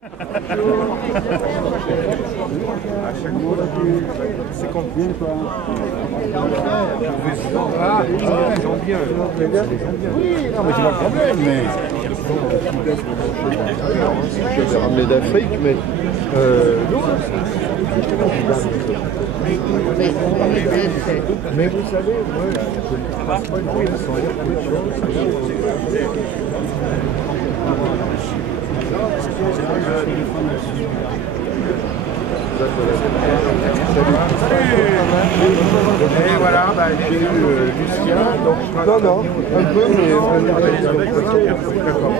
À chaque fois, c'est combien quoi? Ah, ils sont bien. Oui, non, mais c'est pas le problème, mais. Je vais ramener d'Afrique, mais. Non. Mais vous savez, moi, je ne passe pas une vie sans dire quelque chose. Et voilà, j'ai eu Lucien, donc non, un peu, mais d'accord.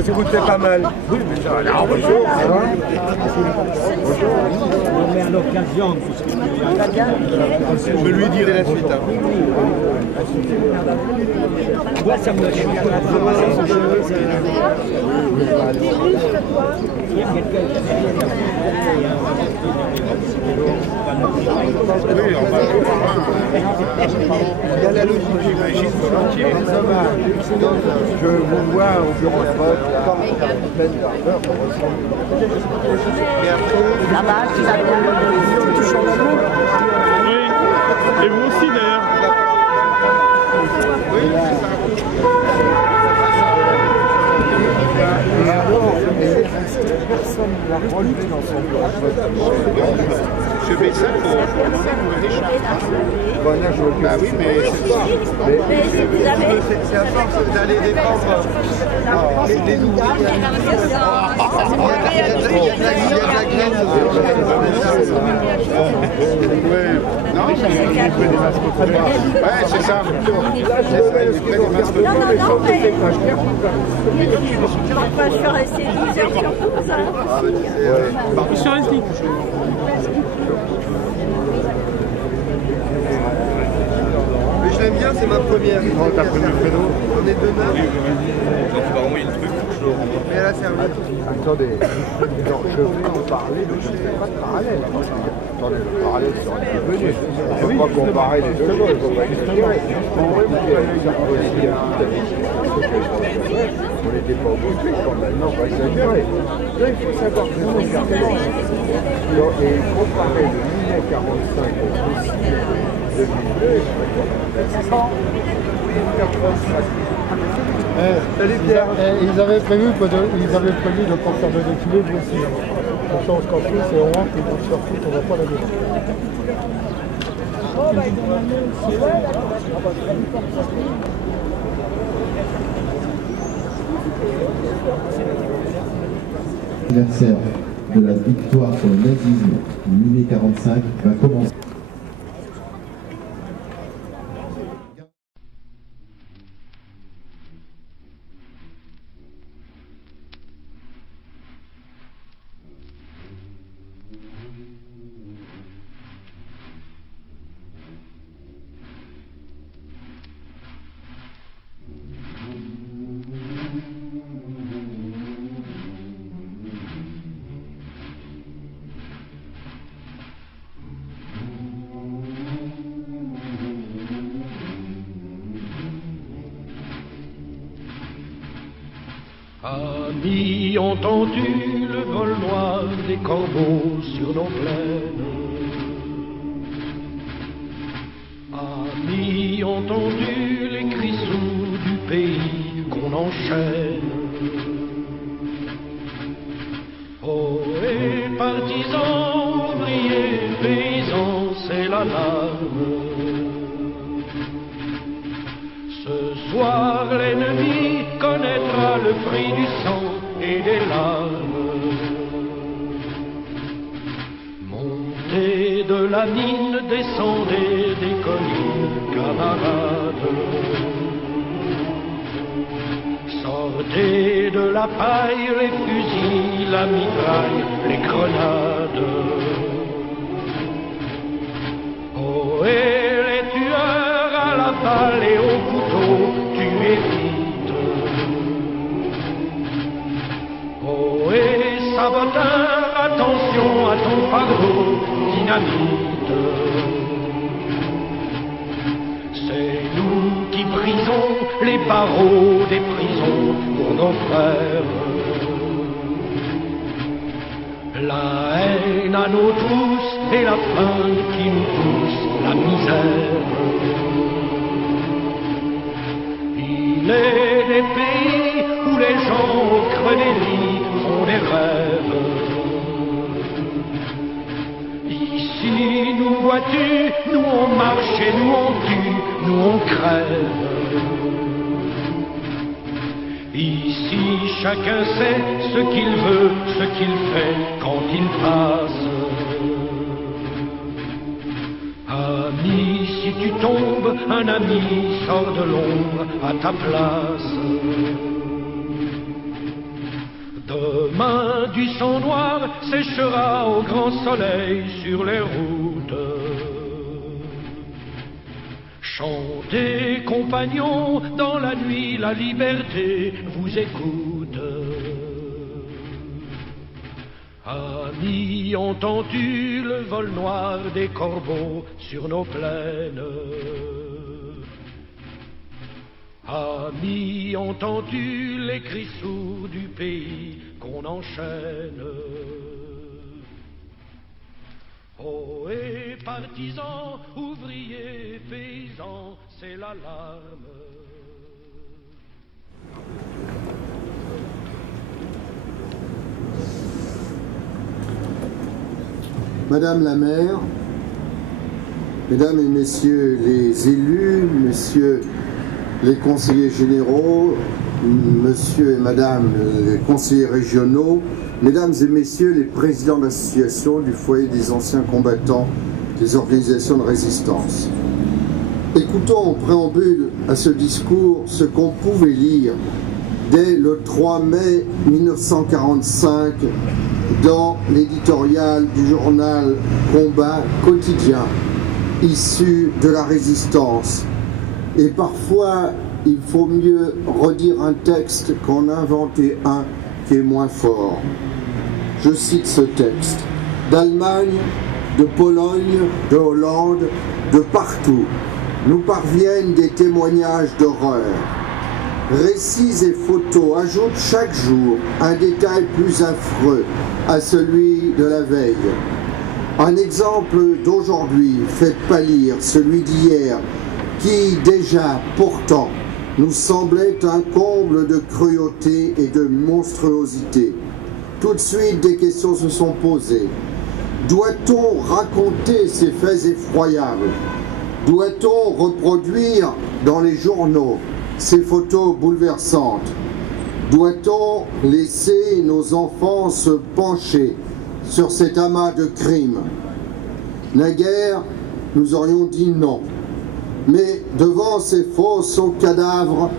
Ça coûtait pas mal. Oui, mais ça va. Bonjour. On met à l'occasion, je lui dirai la suite. Moi, ça me choque. Il y a quelqu'un il y a la logique, j'imagine, volontiers. Je vous vois au bureau de vote, là, à peine par heure, et après... Ça va, tu vas bien, toujours le mot. Oui, et vous aussi d'ailleurs. Oui, c'est ça. Et alors, personne ne l'a relevé dans son bureau. Je fais ça pour les champs. Bon, là, je veux bah oui, mais c'est à force d'aller défendre les nouveaux. Non, ouais, c'est ça. Non, mais parfois je suis restée 12 heures sur 12. Je suis resté. Mais je l'aime bien, c'est ma première. Oh, t'as pris le créneau. On est demain. Donc tu vas envoyer le truc, je le renvoie. Mais là, c'est un attendez, non, je vais en parler, je ne fais pas de parallèle. Attendez, le parallèle, c'est revenu. On ne peut pas comparer les deux choses, on va exagérer. En vrai, vous avez Sarkozy à on n'était pas au bout de quand maintenant, on va exagérer. Là, il faut savoir que nous, et comparer le 1945 au président 2002, salut Pierre. Ils avaient prévu de porter de défilé aussi. On change qu'en plus, c'est on rentre et on se fout, on va pas la gueule. L'anniversaire de la victoire sur le nazisme en 1945 va commencer. Amis, entendu le vol noir des corbeaux sur nos plaines. Amis, entendu les cris sourds du pays qu'on enchaîne. Oh, et partisans, ouvriers, paysans, c'est l'alarme. Ce soir, l'ennemi connaîtra le prix du sang et des larmes. Montez de la mine, descendez des collines, camarades. Sortez de la paille, les fusils, la mitraille, les grenades. Oh, et les tueurs à la balle et au couteau, tuez vite. Oh, et à ton fardeau, dynamite. C'est nous qui brisons les barreaux des prisons pour nos frères. La haine à nos trousses et la faim qui nous pousse, la misère. Il est des pays où les gens au creux des lits font des rêves. Ici, nous vois-tu, nous on marche et nous on tue, nous on crève. Ici, chacun sait ce qu'il veut, ce qu'il fait quand il passe. Ami, si tu tombes, un ami sort de l'ombre à ta place. Demain, du sang noir séchera au grand soleil sur les routes. Chantez, compagnons, dans la nuit, la liberté vous écoute. Amis, entends-tu le vol noir des corbeaux sur nos plaines? Amis, entends-tu les cris sourds du pays qu'on enchaîne? Oh, et partisans, ouvriers, paysans, c'est l'alarme. Madame la maire, mesdames et messieurs les élus, messieurs les conseillers généraux, monsieur et madame les conseillers régionaux, mesdames et messieurs les présidents d'associations du foyer des anciens combattants des organisations de résistance. Écoutons en préambule à ce discours ce qu'on pouvait lire dès le 3 mai 1945 dans l'éditorial du journal Combat quotidien, issu de la résistance. Et parfois, il faut mieux redire un texte qu'en inventer un qui est moins fort. Je cite ce texte. D'Allemagne, de Pologne, de Hollande, de partout, nous parviennent des témoignages d'horreur. Récits et photos ajoutent chaque jour un détail plus affreux à celui de la veille. Un exemple d'aujourd'hui fait pâlir celui d'hier qui déjà, pourtant, nous semblait un comble de cruauté et de monstruosité. Tout de suite, des questions se sont posées. Doit-on raconter ces faits effroyables? Doit-on reproduire dans les journaux ces photos bouleversantes? Doit-on laisser nos enfants se pencher sur cet amas de crimes? Naguère, nous aurions dit non. Mais devant ces faux cadavres,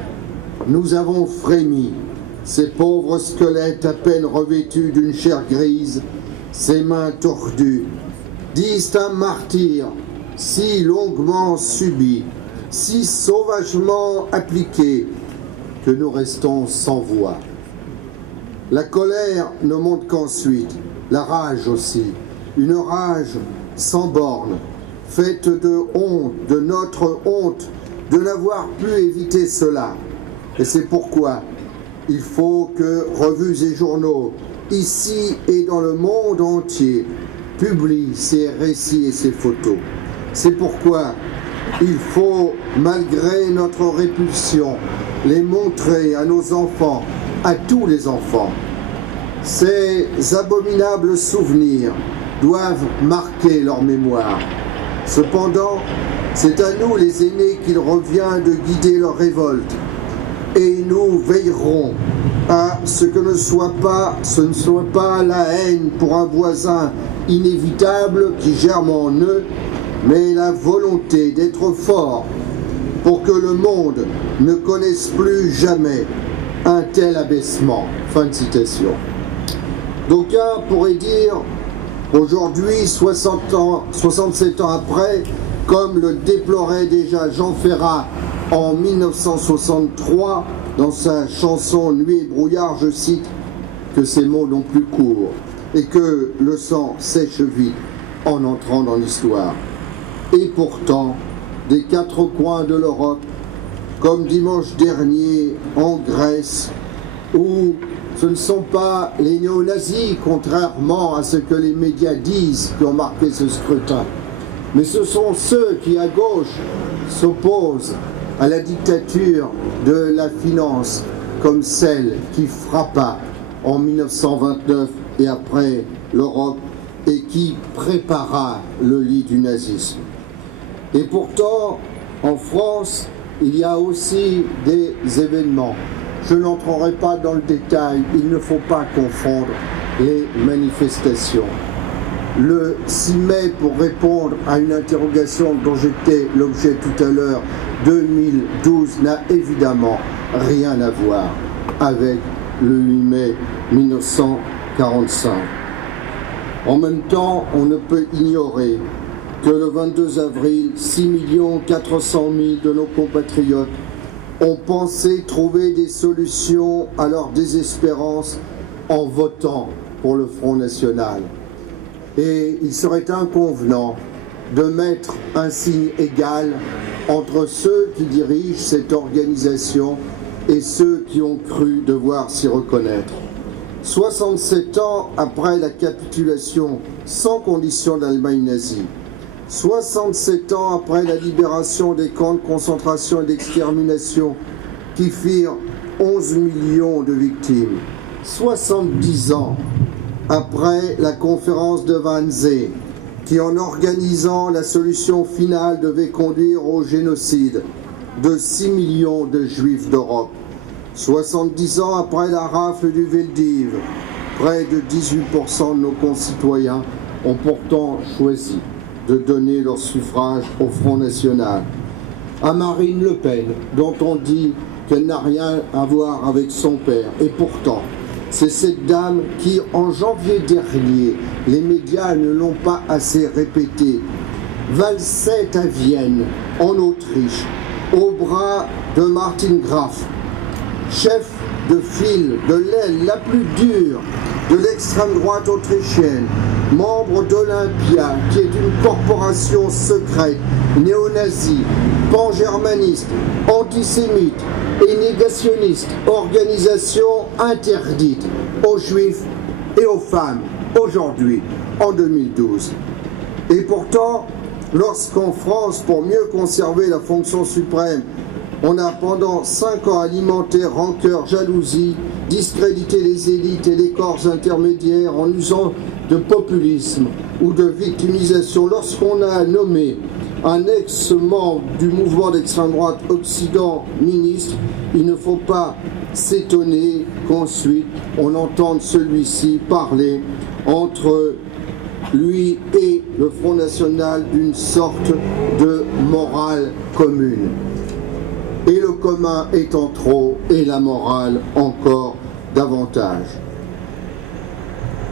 nous avons frémi. Ces pauvres squelettes à peine revêtus d'une chair grise, ces mains tordues, disent un martyr si longuement subi, si sauvagement appliqué, que nous restons sans voix. La colère ne monte qu'ensuite, la rage aussi, une rage sans borne, faite de honte, de notre honte, de n'avoir pu éviter cela. Et c'est pourquoi il faut que revues et journaux, ici et dans le monde entier, publient ces récits et ces photos. C'est pourquoi il faut, malgré notre répulsion, les montrer à nos enfants, à tous les enfants. Ces abominables souvenirs doivent marquer leur mémoire. Cependant, c'est à nous les aînés qu'il revient de guider leur révolte. Et nous veillerons à ce que ce ne soit pas la haine pour un voisin inévitable qui germe en eux, mais la volonté d'être fort pour que le monde ne connaisse plus jamais un tel abaissement. Fin de citation. D'aucuns pourraient dire, aujourd'hui, 67 ans après, comme le déplorait déjà Jean Ferrat en 1963, dans sa chanson Nuit et brouillard, je cite, que ces mots n'ont plus cours. et que le sang sèche vite en entrant dans l'histoire. Et pourtant, des quatre coins de l'Europe, comme dimanche dernier en Grèce, où ce ne sont pas les néo-nazis, contrairement à ce que les médias disent, qui ont marqué ce scrutin, mais ce sont ceux qui, à gauche, s'opposent à la dictature de la finance, comme celle qui frappa en 1929 et après l'Europe et qui prépara le lit du nazisme. Et pourtant, en France, il y a aussi des événements. Je n'entrerai pas dans le détail, il ne faut pas confondre les manifestations. Le 6 mai, pour répondre à une interrogation dont j'étais l'objet tout à l'heure, 2012 n'a évidemment rien à voir avec le 8 mai 1945. En même temps, on ne peut ignorer que le 22 avril, 6 400 000 de nos compatriotes ont pensé trouver des solutions à leur désespérance en votant pour le Front National. Et il serait inconvenant de mettre un signe égal entre ceux qui dirigent cette organisation et ceux qui ont cru devoir s'y reconnaître. 67 ans après la capitulation sans condition de l'Allemagne nazie, 67 ans après la libération des camps de concentration et d'extermination qui firent 11 millions de victimes, 70 ans après la conférence de Wannsee, qui en organisant la solution finale devait conduire au génocide de 6 millions de juifs d'Europe, 70 ans après la rafle du Veldiv, près de 18% de nos concitoyens ont pourtant choisi de donner leur suffrage au Front National. À Marine Le Pen, dont on dit qu'elle n'a rien à voir avec son père, et pourtant, c'est cette dame qui, en janvier dernier, les médias ne l'ont pas assez répété, valsait à Vienne, en Autriche, au bras de Martin Graf, chef de file de l'aile la plus dure de l'extrême droite autrichienne, membre d'Olympia, qui est une corporation secrète, néo-nazie, pan-germaniste, antisémite et négationniste, organisation interdite aux juifs et aux femmes, aujourd'hui, en 2012. Et pourtant, lorsqu'en France, pour mieux conserver la fonction suprême, on a pendant 5 ans alimenté rancœur, jalousie, discrédité les élites et les corps intermédiaires en usant de populisme ou de victimisation, lorsqu'on a nommé un ex-membre du mouvement d'extrême droite Occident ministre, il ne faut pas s'étonner qu'ensuite on entende celui-ci parler entre lui et le Front National d'une sorte de morale commune. Et le commun étant trop, et la morale encore davantage.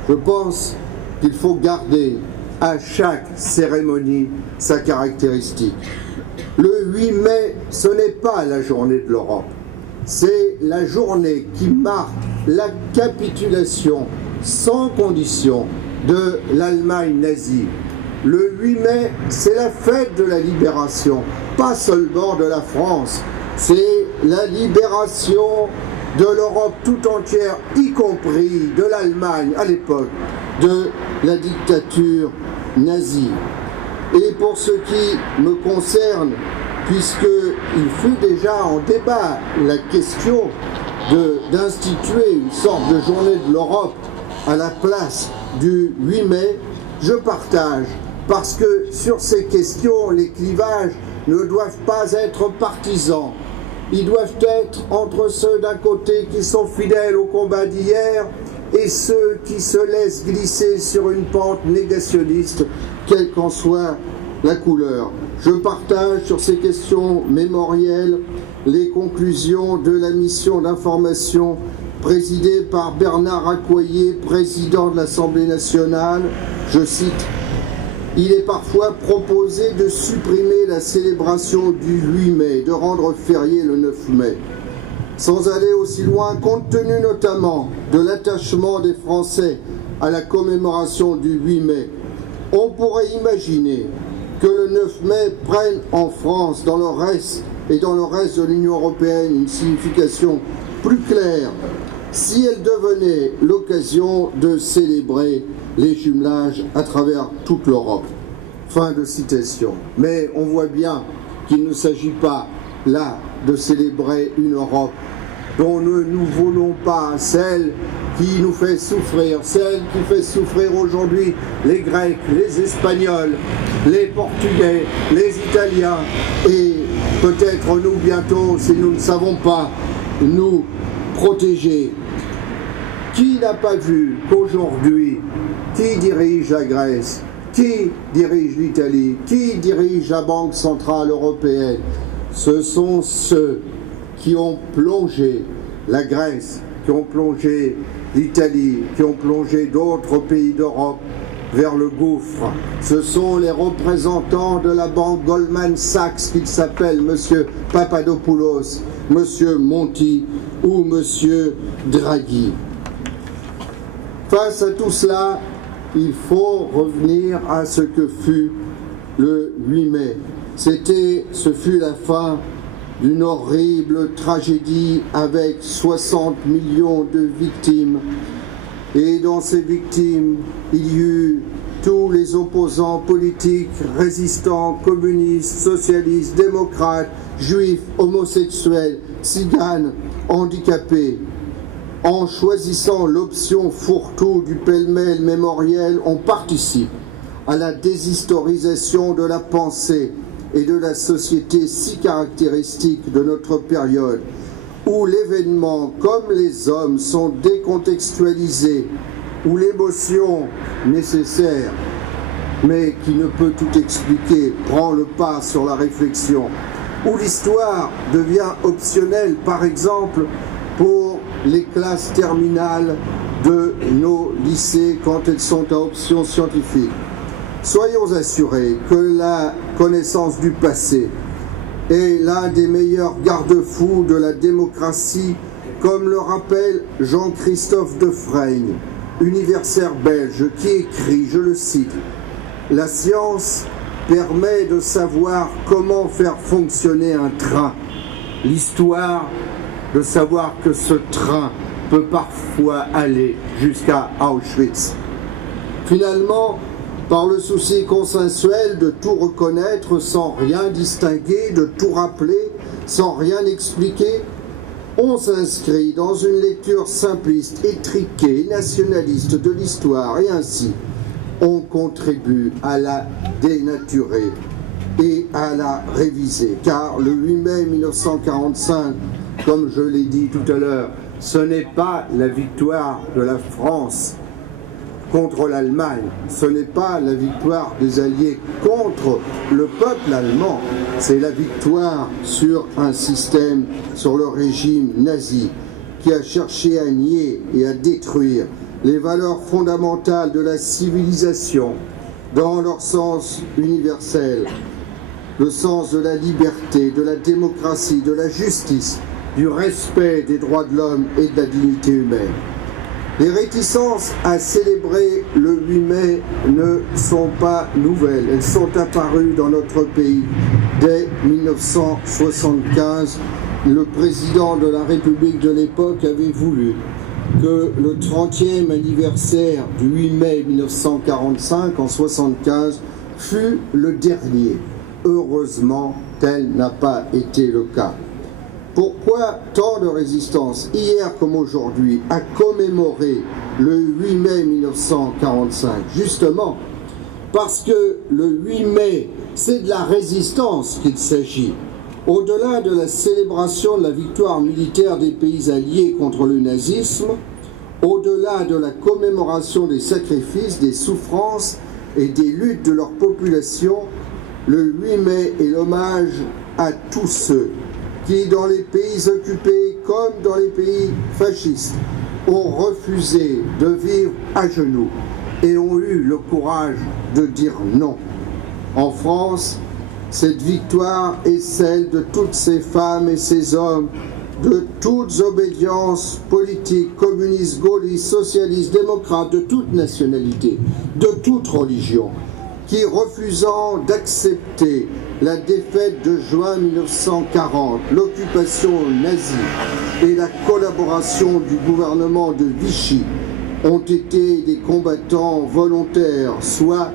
Je pense qu'il faut garder à chaque cérémonie sa caractéristique. Le 8 mai, ce n'est pas la journée de l'Europe. C'est la journée qui marque la capitulation sans condition de l'Allemagne nazie. Le 8 mai, c'est la fête de la libération, pas seulement de la France. C'est la libération de l'Europe tout entière, y compris de l'Allemagne à l'époque, de la dictature nazie. Et pour ce qui me concerne, puisqu'il fut déjà en débat la question d'instituer une sorte de journée de l'Europe à la place du 8 mai, je partage, parce que sur ces questions, les clivages ne doivent pas être partisans. Ils doivent être entre ceux d'un côté qui sont fidèles au combat d'hier et ceux qui se laissent glisser sur une pente négationniste, quelle qu'en soit la couleur. Je partage sur ces questions mémorielles les conclusions de la mission d'information présidée par Bernard Accoyer, président de l'Assemblée nationale. Je cite: « Il est parfois proposé de supprimer la célébration du 8 mai, de rendre férié le 9 mai. Sans aller aussi loin, compte tenu notamment de l'attachement des Français à la commémoration du 8 mai, on pourrait imaginer que le 9 mai prenne en France, dans le reste et dans le reste de l'Union européenne, une signification plus claire si elle devenait l'occasion de célébrer les jumelages à travers toute l'Europe. Fin de citation. Mais on voit bien qu'il ne s'agit pas là de célébrer une Europe dont nous ne voulons pas, celle qui nous fait souffrir, celle qui fait souffrir aujourd'hui les Grecs, les Espagnols, les Portugais, les Italiens et peut-être nous bientôt, si nous ne savons pas nous protéger. Qui n'a pas vu qu'aujourd'hui, qui dirige la Grèce, qui dirige l'Italie, qui dirige la Banque Centrale Européenne? Ce sont ceux qui ont plongé la Grèce, qui ont plongé l'Italie, qui ont plongé d'autres pays d'Europe vers le gouffre. Ce sont les représentants de la banque Goldman Sachs, qu'ils s'appellent M. Papadopoulos, M. Monti ou M. Draghi. Face à tout cela, il faut revenir à ce que fut le 8 mai. Ce fut la fin d'une horrible tragédie avec 60 millions de victimes. Et dans ces victimes, il y eut tous les opposants politiques, résistants, communistes, socialistes, démocrates, juifs, homosexuels, tziganes, handicapés. En choisissant l'option fourre-tout du pêle-mêle mémoriel, on participe à la déshistorisation de la pensée et de la société si caractéristique de notre période, où l'événement comme les hommes sont décontextualisés, où l'émotion nécessaire, mais qui ne peut tout expliquer, prend le pas sur la réflexion, où l'histoire devient optionnelle, par exemple, pour les classes terminales de nos lycées quand elles sont à option scientifique. Soyons assurés que la connaissance du passé est l'un des meilleurs garde-fous de la démocratie, comme le rappelle Jean-Christophe Defraigne, universitaire belge, qui écrit, je le cite, « La science permet de savoir comment faire fonctionner un train. L'histoire, de savoir que ce train peut parfois aller jusqu'à Auschwitz. » Finalement, par le souci consensuel de tout reconnaître sans rien distinguer, de tout rappeler sans rien expliquer, on s'inscrit dans une lecture simpliste, étriquée, nationaliste de l'histoire, et ainsi on contribue à la dénaturer et à la réviser. Car le 8 mai 1945, comme je l'ai dit tout à l'heure, ce n'est pas la victoire de la France contre l'Allemagne, ce n'est pas la victoire des Alliés contre le peuple allemand, c'est la victoire sur un système, sur le régime nazi, qui a cherché à nier et à détruire les valeurs fondamentales de la civilisation dans leur sens universel, le sens de la liberté, de la démocratie, de la justice, du respect des droits de l'homme et de la dignité humaine. Les réticences à célébrer le 8 mai ne sont pas nouvelles. Elles sont apparues dans notre pays dès 1975. Le président de la République de l'époque avait voulu que le 30e anniversaire du 8 mai 1945, en 1975, fut le dernier. Heureusement, tel n'a pas été le cas. Pourquoi tant de résistance, hier comme aujourd'hui, à commémorer le 8 mai 1945? Justement, parce que le 8 mai, c'est de la résistance qu'il s'agit. Au-delà de la célébration de la victoire militaire des pays alliés contre le nazisme, au-delà de la commémoration des sacrifices, des souffrances et des luttes de leur population, le 8 mai est l'hommage à tous ceux qui, dans les pays occupés comme dans les pays fascistes, ont refusé de vivre à genoux et ont eu le courage de dire non. En France, cette victoire est celle de toutes ces femmes et ces hommes de toutes obédiences politiques, communistes, gaullistes, socialistes, démocrates, de toute nationalité, de toute religion, qui, refusant d'accepter la défaite de juin 1940, l'occupation nazie et la collaboration du gouvernement de Vichy, ont été des combattants volontaires, soit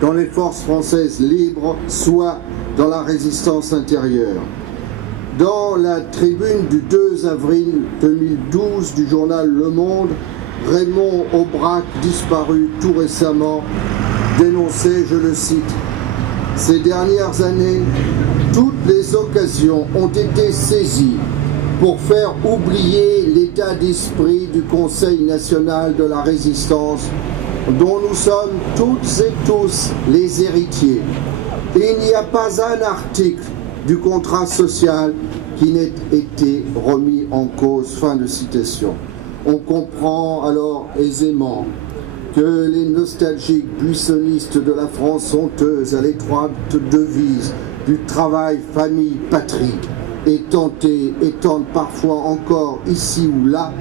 dans les forces françaises libres, soit dans la résistance intérieure. Dans la tribune du 2 avril 2012 du journal Le Monde, Raymond Aubrac, disparu tout récemment, dénonçait, je le cite, « Ces dernières années, toutes les occasions ont été saisies pour faire oublier l'état d'esprit du Conseil national de la résistance dont nous sommes toutes et tous les héritiers. Il n'y a pas un article du contrat social qui n'ait été remis en cause. » Fin de citation. On comprend alors aisément que les nostalgiques buissonnistes de la France honteuse à l'étroite devise du travail, famille, patrie et tentent parfois encore ici ou là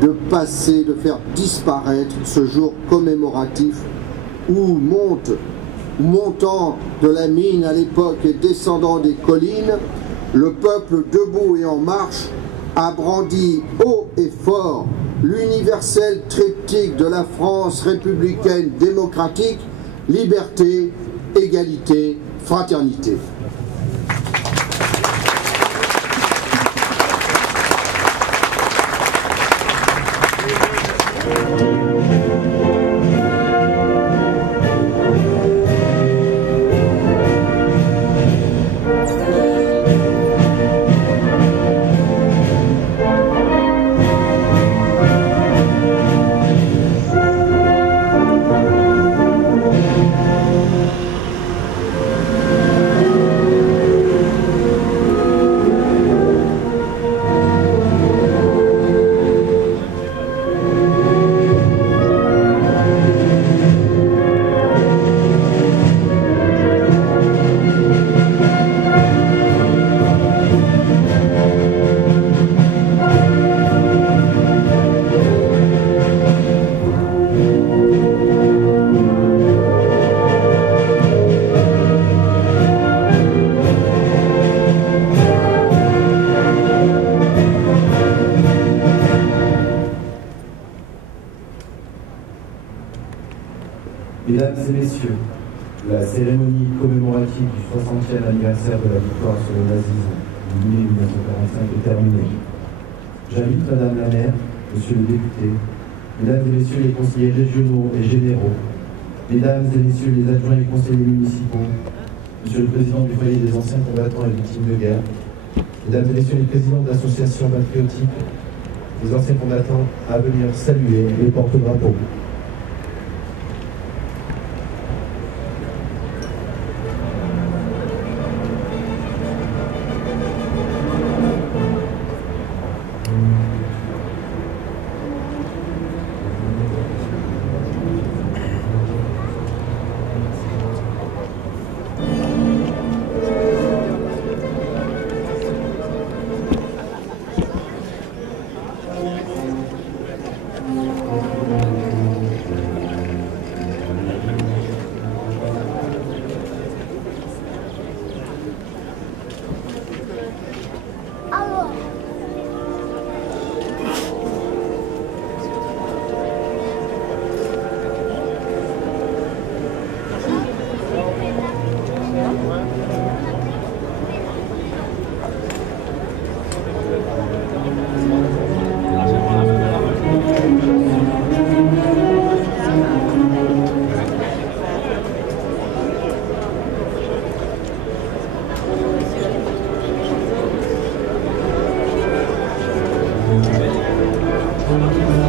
de passer, de faire disparaître ce jour commémoratif où montant de la mine à l'époque et descendant des collines, le peuple debout et en marche a brandi haut et fort l'universel triptyque de la France républicaine démocratique, liberté, égalité, fraternité. Mesdames et messieurs, la cérémonie commémorative du 60e anniversaire de la victoire sur le nazisme du mai 1945 est terminée. J'invite Madame la maire, Monsieur le député, Mesdames et Messieurs les conseillers régionaux et généraux, Mesdames et Messieurs les adjoints et conseillers municipaux, Monsieur le président du foyer des anciens combattants et victimes de guerre, Mesdames et Messieurs les présidents d'associations patriotiques, les anciens combattants à venir saluer les porte-drapeaux.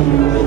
Thank you.